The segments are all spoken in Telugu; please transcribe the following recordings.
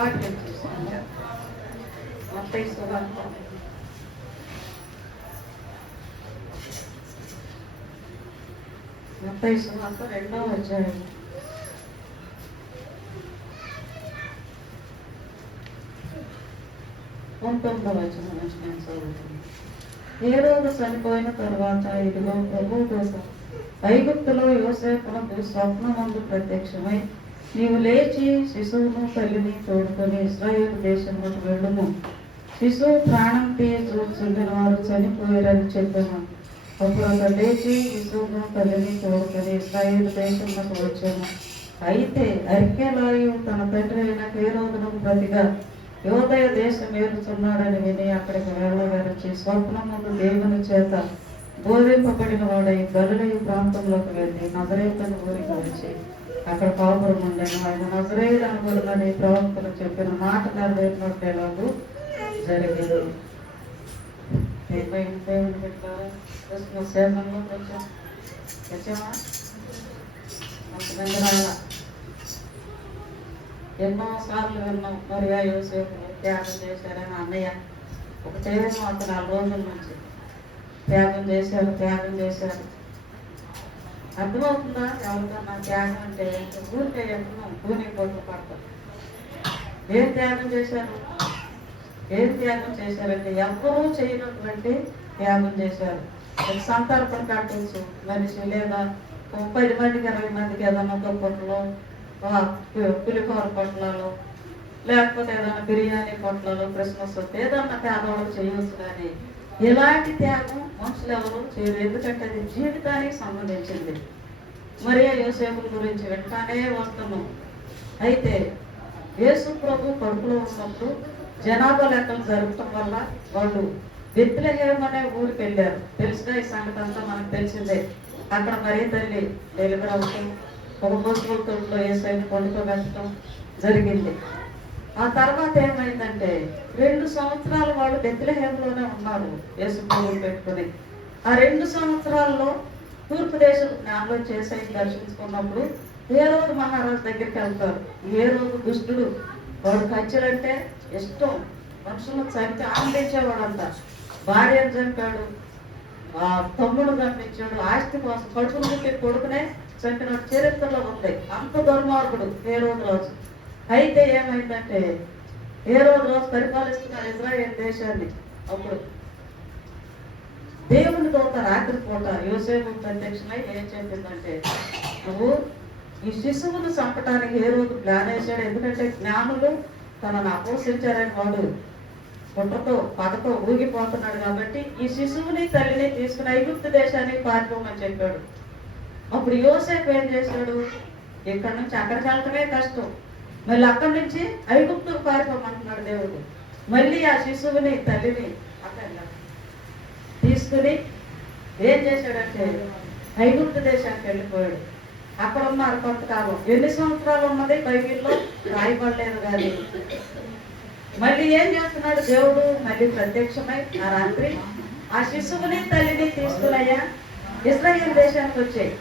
వాక్యం చూసాను మత్తయి సువార్త మత్తయి సువార్త రెండవ అధ్యాయం పంతొమ్మిదవ వచనం నుంచి నేను చదువుతున్నాను ఏ చనిపోయిన తర్వాత ఇదిగో ప్రభు కోసం ఐగుప్తులో యోసేపునకు స్వప్నమందు ప్రత్యక్షమై నీవు లేచి శిశువును తల్లిని తోడుకొని ఇస్రాయేల్ దేశంలోకి వెళ్ళము. శిశువు ప్రాణం తీయ వారు చనిపోయారని చెప్పాను. అప్పుడు అతను లేచి శిశువును తల్లిని తోడుకొని ఇస్రాయేల్ దేశంలోకి వచ్చాను. అయితే అర్కెలాయు తన తండ్రి అయిన హేరోదునకు ప్రతిగా యోదయ దేశం ఏరుతున్నాడని విని అక్కడికి వెళ్ళగలిచి స్వప్నముందు దేవుని చేత బోధింపబడిన వాడై గరులై ప్రాంతంలోకి వెళ్ళి నజరేతను ఊరికి వచ్చి అక్కడ పాపురం ఉండను ఆయన నజరేయుడు అనుకున్నని ప్రవక్తలు చెప్పిన మాట నెరవేరినట్టు ఎలాగూ జరిగింది. దేవుని పెట్టారా? క్రిస్మస్ సీజన్లో కొంచెం వచ్చామా? ఎన్నో సార్లు విన్నాం. మరియా యూసేపు త్యాగం చేశారని అన్నయ్య ఒక చేయడం అతను నాలుగు రోజుల నుంచి త్యాగం చేశారు త్యాగం చేశారు. అర్థమవుతుందా? ఎవరికన్నా త్యాగం అంటే ఊరికే ఎక్కడో భూమి పొట్టు పడతాం. ఏం త్యాగం చేశారు? ఏం త్యాగం చేశారంటే ఎవ్వరూ చేయనటువంటి త్యాగం చేశారు. సంతర్పణ కట్టచ్చు మనిషి లేదా పది మందికి ఇరవై మందికి ఏదైనా దుప్పట్లో పులిహోర పొట్లాలు లేకపోతే ఏదైనా బిర్యానీ పొట్లాలు క్రిస్మస్ వస్తే ఏదన్నా పేదవాళ్ళు చేయవచ్చు కానీ ఎలాంటి త్యాగం మనుషులు ఎవరు చేయరు. ఎందుకంటే అది జీవితానికి సంబంధించింది. మరి యోసేపుల గురించి వెంటనే వస్తున్నాం అయితే యేసు ప్రభు కడుపులో ఉన్నప్పుడు జనాభా లెక్కలు జరగటం వల్ల వాళ్ళు బెత్లహేమ్ అనే ఊరికి వెళ్ళారు. తెలుసుగా ఈ సంగతి అంతా మనకు తెలిసిందే. అక్కడ మరీ తల్లి డెలివరీ అవటం ఒక ఏ సైడ్ ఏసైని పడుకోబెట్టడం జరిగింది. ఆ తర్వాత ఏమైందంటే రెండు సంవత్సరాలు వాళ్ళు బెత్లహేమ్లోనే ఉన్నారు యేసు పెట్టుకుని. ఆ రెండు సంవత్సరాల్లో తూర్పు దేశం జ్ఞానంలో చేసే దర్శించుకున్నప్పుడు ఏ రోజు మహారాజు దగ్గరికి వెళ్తారు. ఏ రోజు దుష్టుడు. వాడు ఖర్చులంటే ఇష్టం. మనుషులు చంపి ఆనందించేవాడంట భార్యను చంపాడు. ఆ తమ్ముడు చంపించాడు ఆస్తి కోసం కడుపులు పుట్టి కొడుకునే చంపిన చరిత్రలో ఉంది. అంత దుర్మార్గుడు ఏ రోజు రోజు. అయితే ఏమైందంటే ఏ రోజు రోజు పరిపాలిస్తున్నారు ఇజ్రాయేల్ దేశాన్ని? అప్పుడు దేవుని తోట రాత్రి పూట యోసేపు ప్రత్యక్షమై ఏం చెప్పిందంటే నువ్వు ఈ శిశువును చంపటానికి ఏ రోజు ప్లాన్ వేసాడు ఎందుకంటే జ్ఞానులు తనను అపోషించారని వాడు పుట్టతో పదతో ఊగిపోతున్నాడు కాబట్టి ఈ శిశువుని తల్లిని తీసుకుని ఐగుప్తు దేశానికి పారిపోమని చెప్పాడు. అప్పుడు యోసేపు ఏం చేశాడు? ఇక్కడ నుంచి అక్కడ వెళ్ళటమే కష్టం. మళ్ళీ అక్కడి నుంచి ఐగుప్తుకు పారిపోమంటున్నాడు దేవుడు. మళ్ళీ ఆ శిశువుని తల్లిని అక్కడ తీసుకుని ఏం చేశాడంటే ఐగుప్తు దేశానికి వెళ్ళిపోయాడు. అక్కడ ఉన్నారు కొంతకాలం ఎన్ని సంవత్సరాలు ఉన్నది బైబిల్లో? రాయబడలేదు కానీ. మళ్ళీ ఏం చేస్తున్నాడు దేవుడు? మళ్ళీ ప్రత్యక్షమై ఆ రాత్రి ఆ శిశువుని తల్లిని తీసుకునయ్యా ఇస్రాయేల్ దేశానికి వచ్చాయి.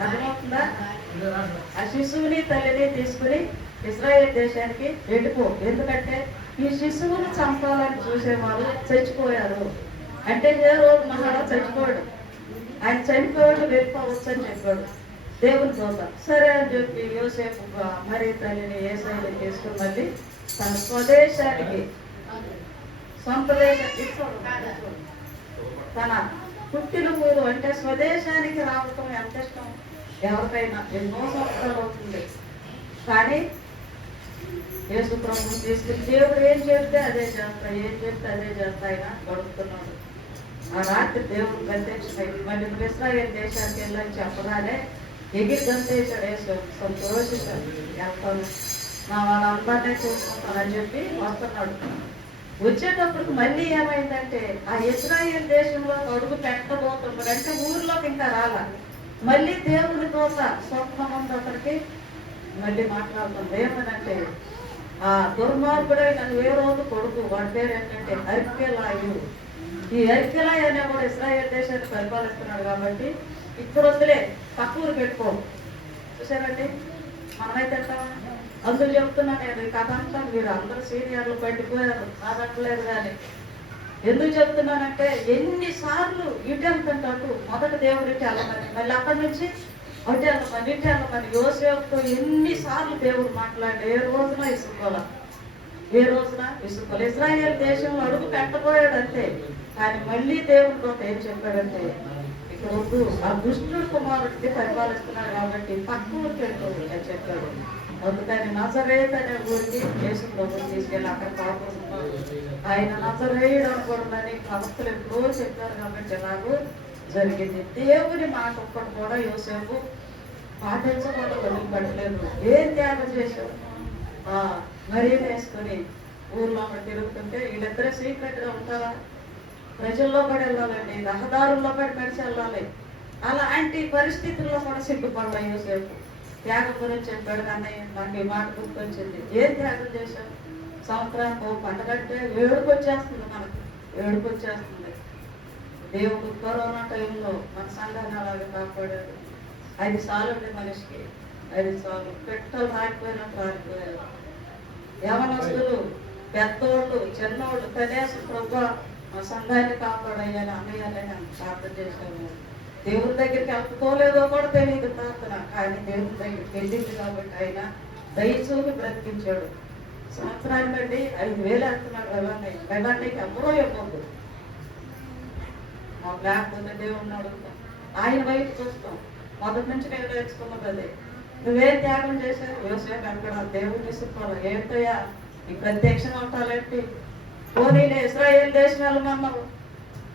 అర్థమవుతుందా? ఆ శిశువుని తల్లిని తీసుకుని ఇస్రాయేల్ దేశానికి వెళ్ళిపో. ఎందుకంటే ఈ శిశువుని చంపాలని చూసేవారు చచ్చిపోయారు. అంటే ఏ రోజు మహారాజు చచ్చిపోయాడు? ఆయన చనిపోయాడు వెళ్ళిపోవచ్చు అని చెప్పాడు. దేవుని దోత సరే అని చెప్పి యోసేపు మరి తల్లిని ఏ సైడ్ తీసుకుని మళ్ళీ తన స్వదేశానికి సొంత తన పుట్టిన ఊరు అంటే స్వదేశానికి రావటం ఎంత ఇష్టం? ఎవరికైనా ఎన్నో సంవత్సరాలు అవుతుంది. కానీ యేసు తీసుకుని దేవుడు ఏం చెప్తే అదే చేస్తా ఏం చెప్తే అదే చేస్తా ఆయన గడుపుతున్నాడు. ఆ రాత్రి దేవుడు ప్రత్యక్షమై మళ్ళీ నువ్వు ఇస్రాయేల్ దేశానికి వెళ్ళని చెప్పగానే ఎగిరి గంతేశాడు యేసు. సంతోషించాడు. వెళ్తాను నా వాళ్ళందరినీ చూసుకుంటానని చెప్పి వస్తున్నాడు. వచ్చేటప్పటికి మళ్ళీ ఏమైందంటే ఆ ఇస్రాయేల్ దేశంలో అడుగు పెట్టబోతున్నాడు. అంటే ఊర్లోకి ఇంకా రాల. మళ్ళీ దేవుని దోత స్వప్నం ఉంది అతనికి మళ్ళీ మాట్లాడుతుంది ఏమనంటే ఆ దుర్మార్గుడైన ఏ రోజు కొడుకు వాడి పేరు ఏంటంటే అరికెలాయు. ఈ అరికెలాయ్ అనేవాడు ఇస్రాయేల్ దేశాన్ని పరిపాలిస్తున్నాడు కాబట్టి ఇప్పుడు వద్దులే పక్క పెట్టుకో. చూసారండి మనమైతే ఎట్లా అందుకు చెప్తున్నా నేను ఈ కథ అంతా మీరు అందరూ సీనియర్లు పట్టిపోయారు కాదట్లేదు కానీ ఎందుకు చెప్తున్నానంటే ఎన్నిసార్లు ఇటు వెళ్తుంటే అటు మొదట దేవుడికి వెళ్ళమని మళ్ళీ అక్కడి నుంచి అటు వెళ్ళమని ఇటు వెళ్ళమని యోసేపుతో ఎన్నిసార్లు దేవుడు మాట్లాడి ఏ రోజున ఇసుకోవాలి ఏ రోజున ఇసుకోవాలి ఇస్రాయేల్ దేశంలో అడుగు పెట్టబోయాడు అంతే. కానీ మళ్ళీ దేవుడితో ఏం చెప్పాడంటే ఇక్కడ వద్దు ఆ దుష్టుడు కుమారుడికి పరిపాలిస్తున్నాడు కాబట్టి పక్క ఊరికి వెళ్ళిపోతుంది అని చెప్పాడు. అందుకని నజరేత్ అనే ఊరికి యేసు ప్రభుని తీసుకెళ్ళి అక్కడ కాపాడుతున్నాడు ఆయన నజరేయడం అనకూడదని భక్తులు ఎప్పుడో చెప్పారు కాబట్టి నాకు జరిగింది. దేవుని మాట ఒక్కటి కూడా యోసేపు పాటించకుండా వదిలిపెట్టలేదు. ఏం త్యాగం చేశావు ఆ మరీ వేసుకొని ఊర్లో అక్కడ తిరుగుతుంటే వీళ్ళిద్దరే సీక్రెట్గా ఉంటారా? ప్రజల్లో పడి వెళ్ళాలండి రహదారుల్లో పడి నడిచి వెళ్ళాలి. అలాంటి పరిస్థితుల్లో కూడా సిగ్గుపడ్డా యోసేపు. త్యాగం గురించి చెప్పాడు అన్నయ్య నాకు ఈ మాట గుర్తొచ్చింది ఏం త్యాగం చేశాం సంవత్సరానికి ఓ పండగంటే ఏడుపు వచ్చేస్తుంది మనకు ఏడుపు వచ్చేస్తుంది దేవుడు కరోనా టైంలో మన సంఘాన్ని అలాగే కాపాడాడు. ఐదు సార్లు ఉండే మనిషికి ఐదు సార్లు. పెట్టలు రాకపోయినట్టు రాలిపోయారు యవనస్తులు పెద్దోళ్ళు చిన్నోళ్ళు కనీసం ప్రభు మా సంఘాన్ని కాపాడయ్యాని అన్నయ్యాలని ప్రార్థన చేశాము దేవుని దగ్గరికి వెళ్తుకోలేదో కూడా తెలియదు ప్రార్థన కానీ దేవుని దగ్గరికి వెళ్ళింది కాబట్టి ఆయన దయచూపి బ్రతికించాడు. సంవత్సరాన్ని బట్టి ఐదు వేలు వేస్తున్నాడు వెళ్ళండి వెళ్ళండి ఎవరో ఇవ్వద్దు మాకు లేకపోతే దేవుడిని అడుగుతాం. ఆయన వైపు చూస్తాం. మొదటి నుంచి నేను నేర్చుకున్నది అదే. నువ్వేం త్యాగం చేశావు? వ్యవసాయం అక్కడ దేవుడిని తీసుకోవాలి ఏంటయ్యా? ఈ ప్రత్యక్షం ఉంటాలేంటి పోనీ ఇస్రాయేల్ దేశం వెళ్ళమన్నావు.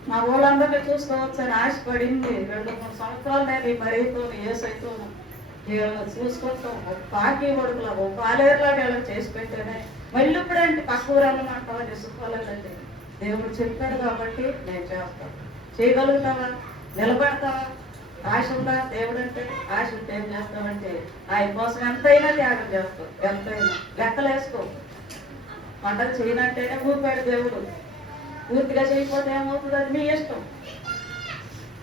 మా ఊళ్ళందరినీ చూసుకోవచ్చు అని ఆశపడింది. రెండు మూడు సంవత్సరాలు నేను ఈ మరీతో ఏసైతో చూసుకుంటాం పాకి కొడుకులా ఒక పాలేరులాగా ఇలా చేసి పెట్టానే. మళ్ళీ ఇప్పుడేంటి పక్క ఊరు వెళ్ళమంటావా దేవుడు చెప్పాడు కాబట్టి నేను చేస్తాను చేయగలుగుతావా? నిలబడతావా? ఆశ ఉందా? దేవుడు అంటే ఆశ ఉంటే ఏం చేస్తామంటే ఆయన కోసం ఎంతైనా త్యాగం చేస్తాం ఎంతైనా. లెక్కలేసుకో. పంటలు చేయనంటేనే ఊపాడు దేవుడు. పూర్తిగా చేయకపోతే ఏమవుతుంది? అది మీ ఇష్టం.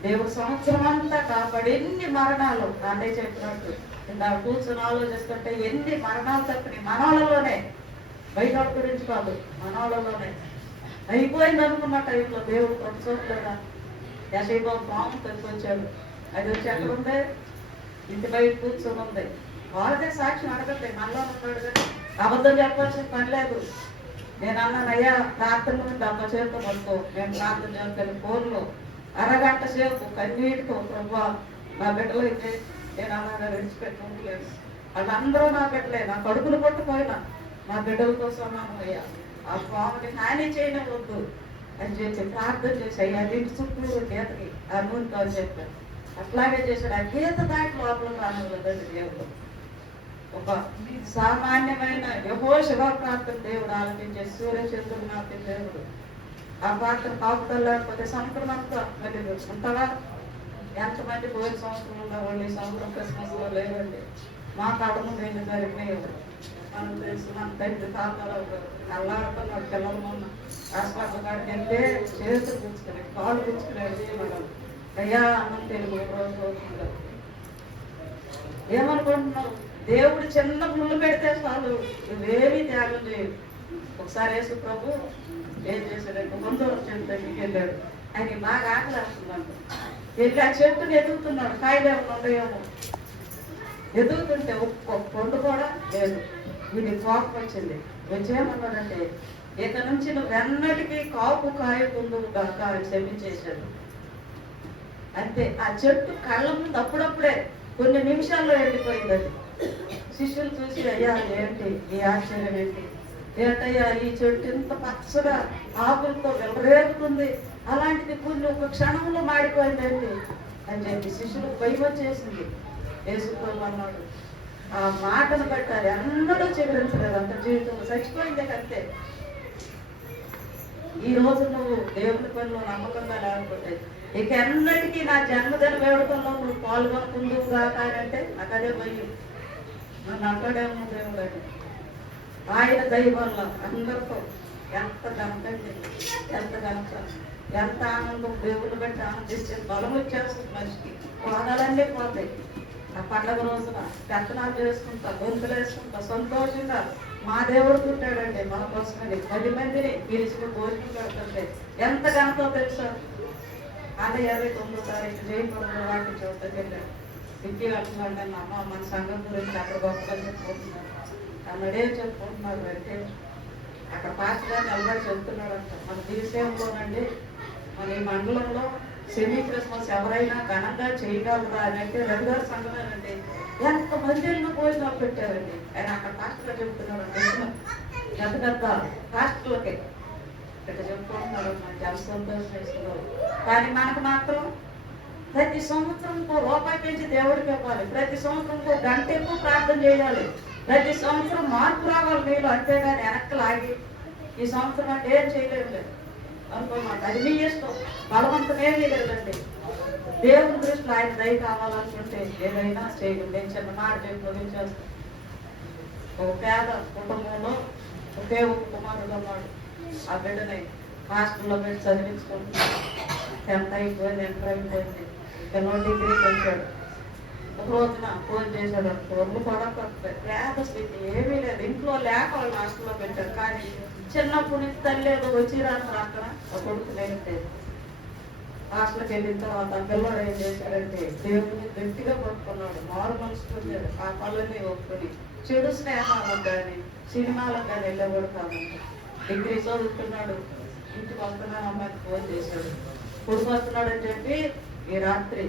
దేవుడు సంవత్సరం అంతా కాపాడు ఎన్ని మరణాలు అన్నయ్య చెప్పినట్టు. ఇందా కూర్చొని ఆలోచిస్తుంటే ఎన్ని మరణాలు తప్పినాయి? మనవాళ్ళలోనే బయట గురించి కాదు మనవాళ్ళలోనే అయిపోయింది అనుకున్న టైంలో దేవుడు కొన్ని యశైబాబు పాము తెచ్చుకొచ్చాడు అది వచ్చి ఎక్కడ ఉంది? ఇంటి బయట కూర్చొని ఉంది. వాళ్ళదే సాక్షి అడగట్లేదు. మనలో ఉన్నాడు కానీ అబద్ధం చెప్పాల్సిన పని లేదు. నేను అన్నాను అయ్యా ప్రార్థన నుండి అమ్మ చేతితో నేను ప్రార్థన చేస్తాను ఫోన్లో అరగంట సేపు కన్నీటితో ప్రభా నా బిడ్డలు అయితే నేను అలాగా విడిచిపెట్టుకోలేదు వాళ్ళందరూ నా బిడ్డలే నా కడుపులు కొట్టుపోయినా నా బిడ్డలతో సమానం అయ్యా ఆ స్వామిని హాని చేయనివ్వద్దు అని చెప్పి ప్రార్థన చేసి అయ్యా దీనికి చుట్టూ గీతకి ఆ నూనెతో అని చెప్పాను. అట్లాగే చేశాడు. ఆ గీత దాటి లోపల రానివ్వదండి దేవుడు. ఒక సామాన్యమైన యహో శివ దేవుడు ఆలకించే సూర్య చంద్రునాథ దేవుడు. ఆ పాత్ర కాపుదల లేకపోతే సంవత్సరం అంతా మరి ఉంటావా? ఎంతమంది పోయిన సంవత్సరం ఉండేవాళ్ళు ఈ సంవత్సరం క్రిస్మస్లో లేవండి మా కడము నేను జరిగినాయి? మనం తెలుసు మన తండ్రి తాతలు అల్లాడుతున్నాడు పిల్లల మొన్న హాస్పిటల్ కాడికి వెళ్తే చేతులు పుచ్చుకుని కాళ్ళు పుచ్చుకునేది మనం అయ్యా అన్నం తెలుగు రోజు రోజు ఏమనుకుంటున్నావు? దేవుడు చిన్న ముళ్ళు పెడితే చాలు. నువ్వేమీ త్యాగం లేదు ఒకసారి యేసు ప్రభు ఏం చేశాడంటే ముందు చెట్టు దగ్గరికి వెళ్ళాడు. ఆయన బాగా ఆకలి వేస్తుందంట వెళ్ళి ఆ చెట్టుని ఎదుగుతున్నాడు. కాయలే ఏమైనా ఎదుగుతుంటే ఒక్క పండు కూడా లేదు. వీడి కోపం వచ్చింది. వచ్చేమన్నాడంటే ఇక నుంచి నువ్వు వెన్నటికి కాపు కాయకుందు కాక అని క్షమించేశాడు. అంతే. ఆ చెట్టు కళ్ళ ముందు అప్పుడప్పుడే కొన్ని నిమిషాల్లో వెళ్ళిపోయింది అది. శిష్యులు చూసి అయ్యా ఏంటి? ఈ ఆశ్చర్యం ఏంటి? ఏంటయ్యా ఈ చెట్టు ఇంత పచ్చగా ఆకులతో వెలరేపుతుంది అలాంటిది కొన్ని ఒక క్షణంలో మాడిపోయింది ఏంటి? అని చెప్పి శిష్యులు భయం వచ్చేసింది. యేసుప్రభు అన్నాడు ఆ మాటను పెట్టాలి అన్నడూ చిగురించలేదు అంత జీవితంలో చచ్చిపోయిందే కంతే ఈ రోజు నువ్వు దేవుని పనిలో నమ్మకంగా లేకపోతే ఇక ఎన్నటికీ నా జన్మదిన వేడుకల్లో నువ్వు పాల్గొనకుందువు కాక నాకు అదే భయం. మన అంటాడేమో దేవుడు ఆయన దయ వల్ల అందరితో ఎంత ఘనతండి ఎంత ఘనత ఎంత ఆనందం దేవుని బట్టి ఆనందిస్తే బలం వచ్చేస్తుంది మనిషికి. బాధలన్నీ పోతాయి. ఆ పండగ రోజున పెత్తనాలు చేసుకుంటా గొంతులు వేసుకుంటా సంతోషంగా మా దేవుడు పుట్టాడండి మన కోసమని పది మందిని పిలిచి భోజనం పెడుతుంటే ఎంత గంతో తెలుసా? అదే ఇరవై తొమ్మిదో తారీఖు జయపురంలో వాటి వెళ్ళాడు వెళ్ళాడు సిద్ధి వెళ్తున్నాడు అమ్మ మన సంఘం గురించి అక్కడ గొప్పగా చెప్పుకుంటున్నారు. అన్నడే చెప్పుకుంటున్నారు అంటే అక్కడ పాత్రగా గారు నిలబడి చెప్తున్నాడంట. మన దివిసేవంలోనండి మన ఈ మండలంలో సెమీ క్రిస్మస్ ఎవరైనా ఘనంగా చేయగలరా అని అంటే రెగ్యులర్ సంఘమేనండి. ఎంత మంది ఎన్నో భోజనాలు పెట్టారండి. ఆయన అక్కడ పాత్రగా చెప్తున్నాడు పెద్ద పెద్ద పాత్రలకే ఇక్కడ చెప్పుకుంటున్నారు మన చాలా సంతోషం కానీ మనకు మాత్రం ప్రతి సంవత్సరం ఇంకో రూపాయి పెంచి దేవుడికి ఇవ్వాలి. ప్రతి సంవత్సరం ఇంకో గంట ఎక్కువ ప్రార్థన చేయాలి. ప్రతి సంవత్సరం మార్పు రావాలి మీరు అంతేగాని వెనక్కి లాగి ఈ సంవత్సరం అంటే ఏం చేయలేదు లేదు అనుకోమాట. అది మీ ఇష్టం. బలవంతం ఏమీ లేదండి. దేవుని దృష్టిలో ఆయన దయ కావాలనుకుంటే ఏదైనా చేయగలరు నేను చిన్న మాట చెప్పి ఒక పేద కుటుంబంలో ఒకే ఒక కుమారుడు ఉన్నాడు. ఆ బిడ్డని హాస్టల్లో పెట్టి చదివించుకుంటున్నాడు. టెన్త్ అయిపోయింది ఎంటర్ అయిపోయింది. ఎన్నో డిగ్రీకి వచ్చాడు ఒక రోజున ఫోన్ చేశాడు ఫోన్లు కూడా కొట్టాడు. పెట్టి ఏమీ లేదు. ఇంట్లో లేక వాళ్ళు హాస్టల్లో పెట్టారు. కానీ చిన్నప్పుడు నుంచి తల్లి ఏదో వచ్చి రాత్రి అక్కడ కొడుకు లేదు హాస్టల్కి వెళ్ళిన తర్వాత పిల్లడు ఏం చేశాడంటే దేవుడిని గట్టిగా పట్టుకున్నాడు. మారు మనసుకు వచ్చాడు. ఆ పనులన్నీ ఒప్పుకొని చెడు స్నేహాలకు కానీ సినిమాలకు కానీ వెళ్ళేవాడు డిగ్రీ చదువుతున్నాడు. ఇంటికి వస్తున్నాను అమ్మాయికి ఫోన్ చేశాడు. కొడుకు వస్తున్నాడు అని చెప్పి ఈ రాత్రి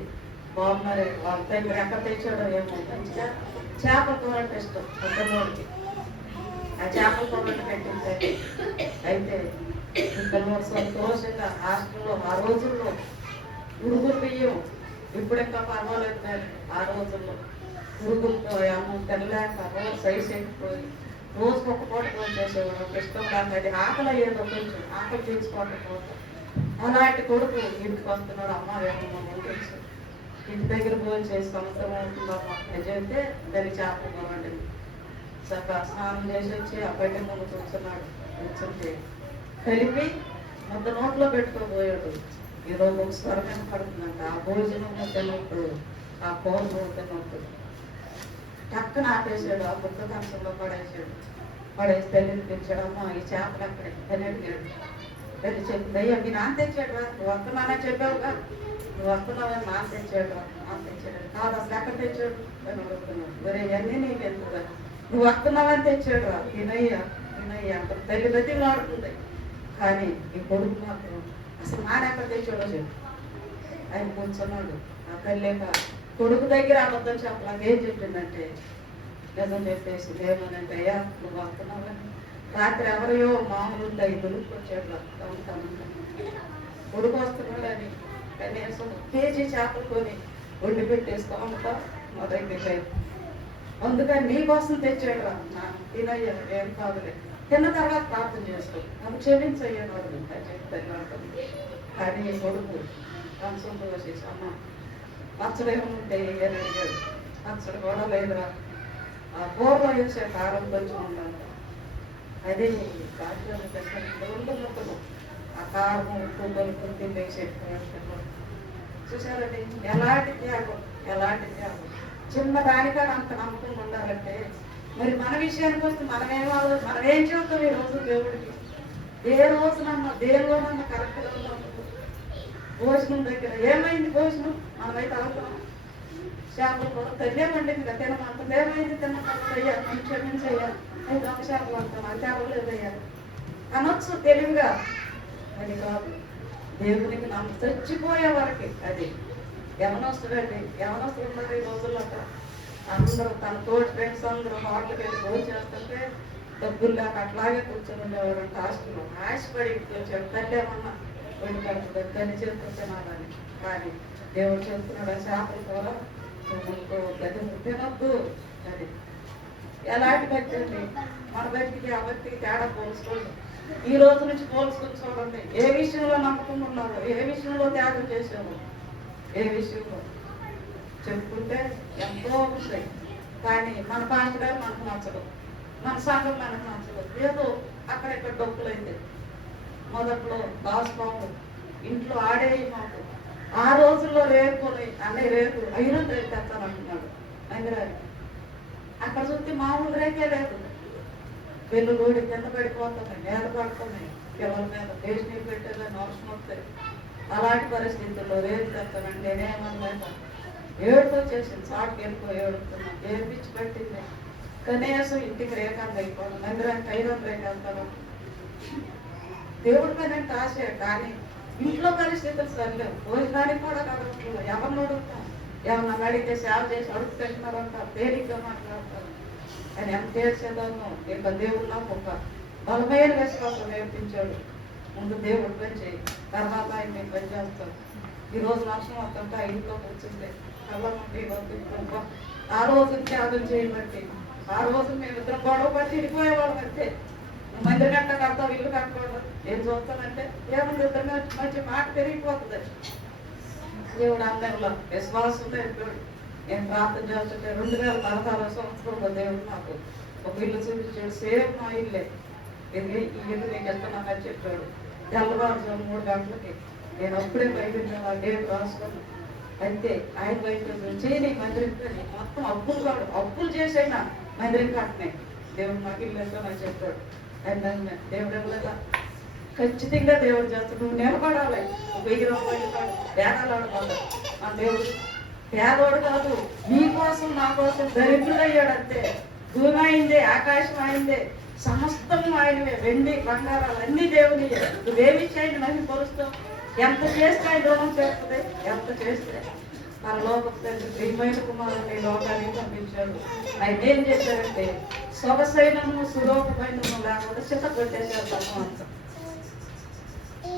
బాగున్నారు వాళ్ళ దగ్గర ఎక్కడ తెచ్చాడో ఏమో మంచిగా చేపల కూర అంటే ఇష్టం పిల్లవాడికి ఆ చేపల కూర పెట్టింది. అయితే పిల్లవాడు సంతోషంగా హాస్టల్లో ఆ రోజుల్లో ఉడుగులు బియ్యం ఇప్పుడు ఇంకా పర్వాలేదు ఆ రోజుల్లో. ఉడుగులతో అన్నం తినలేక రోజు సైజ్ అయిపోయి రోజుకు ఒక పూట ఫోన్ చేసేవాడు ఇష్టం కాదు అది ఆకలి అయ్యేదో కొంచెం ఆకలి తీసుకోకపోతే అలాంటి కొడుకు ఇంటికి వస్తున్నాడు అమ్మ వేమమ్మ తెలుసు. ఇంటి దగ్గర భోజనం చేసి సంవత్సరం అవుతుందమ్మా అని చెప్తే దానికి చేపలు బాగుంటుంది చక్కగా స్నానం చేసి వచ్చి అబ్బాయి ముందు కూర్చున్నాడు. కూర్చుంటే కలిపి ముద్ద నోట్లో పెట్టుకోబోయాడు. ఈరోజు ఒక స్వరమైన పడుతుందంట ఆ భోజనం తిన్నప్పుడు ఆ కూర తిన్నప్పుడు టక్కన ఆపేసాడు ఆ బుక్క కంచంలో పడేసాడు పడేసి తల్లిని పిలిచాడు అమ్మ ఈ చేపలు అక్కడ అని అడిగాడు తల్లి చెప్పింది మీ నాన్న తెచ్చాడు నువ్వు వస్తున్నానా చెప్పావుగా? నువ్వు వస్తున్నావని నాన్న తెచ్చాడు నాన్న తెచ్చాడు కాదు అసలు ఎక్కడ తెచ్చాడు? అని అడుగుతున్నాడు. ఇవన్నీ నీకు ఎందుకు నువ్వు వస్తున్నావని తెచ్చాడు వినయ్య వినయ్య అంత తల్లి బతిలు ఆడుతుంది కానీ ఈ కొడుకు మాత్రం అసలు నాన్న ఎక్కడ తెచ్చాడో చెప్పు. ఆయన కూర్చున్నాడు. ఆ తల్లేక కొడుకు దగ్గర అబద్ధం చెప్పలేదు ఏం చెప్పిందంటే నిజం చెప్పేసి ఏమనంటే అయ్యా నువ్వు వస్తున్నావని రాత్రి ఎవరియో మామూలు ఐదులు వచ్చాడు కొడుకు వస్తున్నాడని కనీసం కేజీ చేపలు కొని వండి పెట్టేసుకో ఉంటా మొదటి పెట్టారు అందుకని నీ కోసం తెచ్చాడు రా. నా తినయ్యా ఏం కాదులే. తిన్న తర్వాత ప్రార్థన చేసుకో. నన్ను క్షమించయ్యాను వాళ్ళు చెప్తాను కానీ ఈ కొడుకు కంచంలో వచ్చేసి అమ్మ పచ్చడి అని అడిగాడు. పచ్చడి కూడా లేదురా. ఆ కూరలో వేసే కారం కొంచెం ఉండాలి. అదే దాంట్లో ఉంటున్నప్పుడు ఆ కారం ఉప్పు కలుపుకొని తినేసి చూసారండి ఎలాంటి త్యాగం? ఎలాంటి త్యాగం? చిన్న దానికాడ అంత నమ్మకం ఉండాలంటే మరి మన విషయానికి వస్తే మనమేమో మనమేం ఆలో- చెబుతాం ఈ రోజు దేవుడికి? ఏ రోజు రమ్మ దేవుడు దేనిలోనన్నా కరెక్ట్గా ఉన్నాం. భోజనం దగ్గర ఏమైంది భోజనం? మనమైతే అవుతాం చేపలు కూర తల్లే వండింది కదా తినమంత ఏమైంది తినకయ్యా నన్ను క్షమించయ్యా. చేపలు అంటాం ఆ చేపలు లేదయ్యా. అనొచ్చు తెలివిగా అది కాదు. దేవునికి నమ్మ చచ్చిపోయే వరకు అది. యవనొస్తుడండి యవనొస్తున్నారు ఈ రోజుల్లో అందరూ తన తోటి ఫ్రెండ్స్ అందరూ హోటల్కి వెళ్ళి భోజనం చేస్తుంటే డబ్బులు లేక అట్లాగే కూర్చొని ఉండేవారు అంటే హాస్టల్లో ఆశపడి ఇంటికి వచ్చాడు. తల్లి ఏమన్నా వెళ్ళి కడుపుతుంది తల్లి చేస్తూ కానీ దేవుడు చేస్తున్నాడు ఆ చేపల ద్వారా తినొద్దు అది ఎలాంటి భక్తి అండి మన భక్తికి ఆ భక్తికి తేడా పోల్చుకోండి ఈ రోజు నుంచి పోల్చుకొని చూడండి. ఏ విషయంలో నమ్మకం ఉన్నారో ఏ విషయంలో త్యాగం చేశారో ఏ విషయంలో? చెప్పుకుంటే ఎంతో ఉంటాయి. కానీ మన పాస్టర్ మనకు నచ్చదు మన సంఘం మనకు నచ్చదు ఏదో అక్కడెక్కడ డబ్బులు అయితే మొదట్లో దాసుబాబు ఇంట్లో ఆడేవి మాకు. ఆ రోజుల్లో రేపుని అన్నయ్య రేపు ఐరన్ రేపు తెస్తానంటున్నాడు మందిరానికి అక్కడ చూస్తే మామూలు రేఖే లేదు. వెళ్ళు లోడి కింద పడిపోతున్నాయి నేల పడుతున్నాయి పిల్లల మీద దేశ నీళ్ళు పెట్టేలా నోషం వస్తాయి. అలాంటి పరిస్థితుల్లో రేపు చెప్తానండి నేనేమన్నా ఏడుతో చేసింది చాటుకి వెళ్ళిపోయి ఏడుతున్నా ఏడిపించి పెట్టింది. కనీసం ఇంటికి రేఖాంత అయిపోవడం మందిరానికి ఐరన్ రేఖ వెళ్తాను దేవుడి పైన ఆశ కానీ ఇంట్లో పరిస్థితులు సరిలేదు భోజనానికి కూడా కడగట్లేదు ఎవరిని అడుగుతారు ఏమన్నా అడిగితే సేవ చేసి అడుగు పెట్టినారంటారు తేలిగ్గా మాట్లాడతారు. కానీ ఎంత చేసేదాను ఇక దేవుడు నాకు ఒక బలమైన విశ్వాసం నేర్పించాడు. ముందు దేవుడు పని చేయి. తర్వాత ఆయన నేను పని చేస్తాను. ఈరోజు రోజు అవుతుంటే ఆ ఇంట్లో కూర్చుంటే కళ్ళమంటే ఈరోజు ఆ రోజు త్యాగం చేయబట్టి ఆ రోజు మేమిద్దరం గొడవ పడి ఇడిపోయేవాళ్ళం అంతే. మందిర గంట కడతావు ఇల్లు కట్టకూడదు ఏం చూస్తానంటే ఏముంది ఇద్దరు మంచి మాట పెరిగిపోతుంది. దేవుడు అందరిలో విశ్వాసంతో తెలిపాడు నేను ప్రార్థన చేస్తుంటే రెండు వేల పదహారు సంవత్సరంలో దేవుడు నాకు ఒక ఇల్లు చూపించాడు. సేమ్ మా ఇల్లే. ఇది ఈ ఇల్లు నీకు ఇస్తున్నానని చెప్పాడు. తెల్లవారుజాము మూడు గంటలకి. నేను అప్పుడే బయట డేట్ రాసుకున్నాను. అంతే ఆయన బయట నుంచి నీ మందిరం మొత్తం అప్పులు కాదు అప్పులు చేసైనా మందిరం కట్టినాయి. దేవుడు నాకు ఇల్లు ఇస్తానని చెప్పాడు. ఆయన దేవుడు ఖచ్చితంగా దేవుడు చేస్తాడు. నువ్వు నిలబడాలి. వెయ్యి రూపాయలు కాదు పేదలు ఆడకూడదు ఆ దేవుడు పేదోడు కాదు. నీ కోసం నా కోసం దరిద్రుడయ్యాడు అంతే. భూమి అయిందే ఆకాశం అయిందే సమస్తం ఆయనవే. వెండి బంగారాలు అన్ని దేవుని నువ్వేమి చేయండి మహిళ పరుస్తావు ఎంత చేస్తే ఆయన రుణం చేస్తుంది? ఎంత చేస్తే మన తండ్రి ప్రియమైన కుమారుని లోకానికి పంపించాడు. ఆయన ఏం చేశాడంటే సొగసైనము సులోకమైనము లేకుండా చిత్తగొట్టేశారు భగవంతుడు.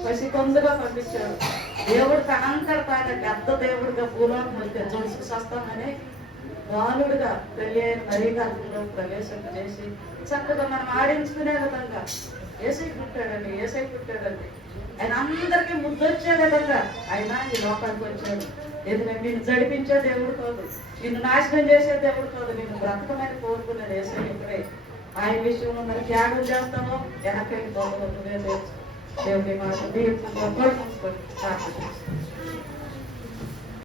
పసి కొందుగా పంపించాడు దేవుడు తనంతట తాను పెద్ద దేవుడిగా భూలోకం వచ్చే తులసి సస్తామని బాలుడుగా పెళ్ళి అయిన మరీ గర్భంలో ప్రవేశం చేసి చక్కగా మనం ఆడించుకునే విధంగా ఏసై పుట్టాడండి ఏసై పుట్టాడండి. ఆయన అందరికీ ముద్దొచ్చే విధంగా ఆయన ఈ లోకానికి వచ్చాడు. ఎందుకంటే నిన్ను జడిపించే దేవుడు కాదు. నిన్ను నాశనం చేసే దేవుడు కాదు. నిన్ను బ్రతకమని కోరుకునే దేశం ఇక్కడే. ఆయన విషయంలో మనం త్యాగం చేస్తామో? వెనక్కి పోతుంది దేవుడి మాట. దీర్ఘంగా